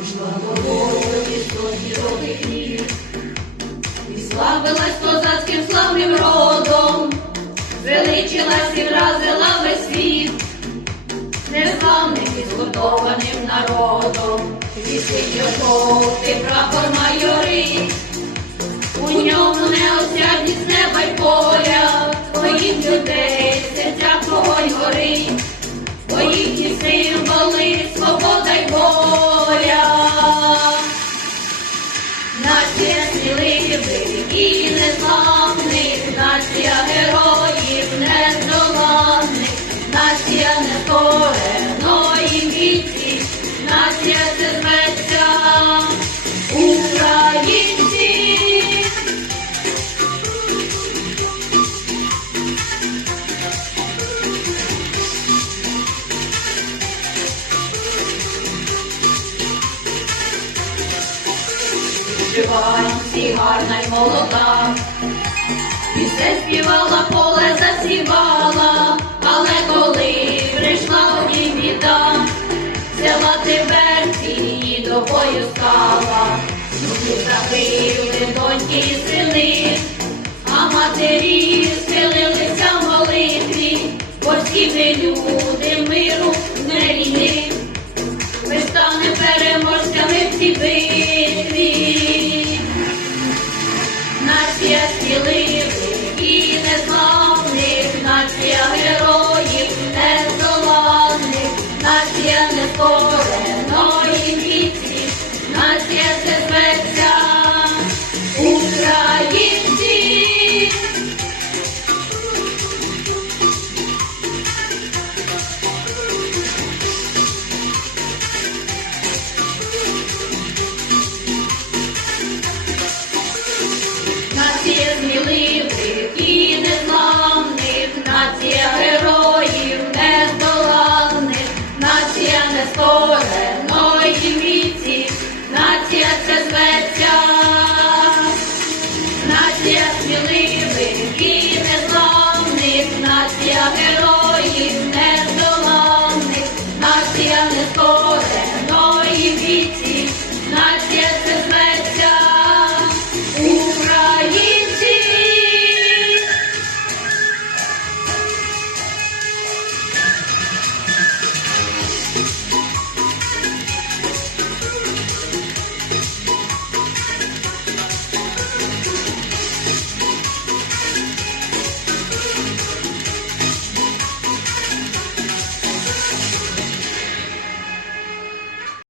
і славоді родині, і славилась козацьким славним родом, величилась і вразила весь світ, незламним і згодованим народом, вісить жовтий прапор майори, у ньому неосядність неба й поля, твоїх людей, серця твого й гори, твоїх і символи, свобода й Бог. Героїв нездоланних, нація нескореної віці, нація це зветься українці. Живай, всі гарна й молода, пісень співала, поле засівала, але коли прийшла мені біда, взяла тебе і до бою стала, Люди забили доньки і сини, а матері схилилися в молитві, бо всі не люди я не порено. з кожної дівниці, нація це зветься, нація сміливих і незламних, нація героїв недоломних, нація не з кожної віці, нація.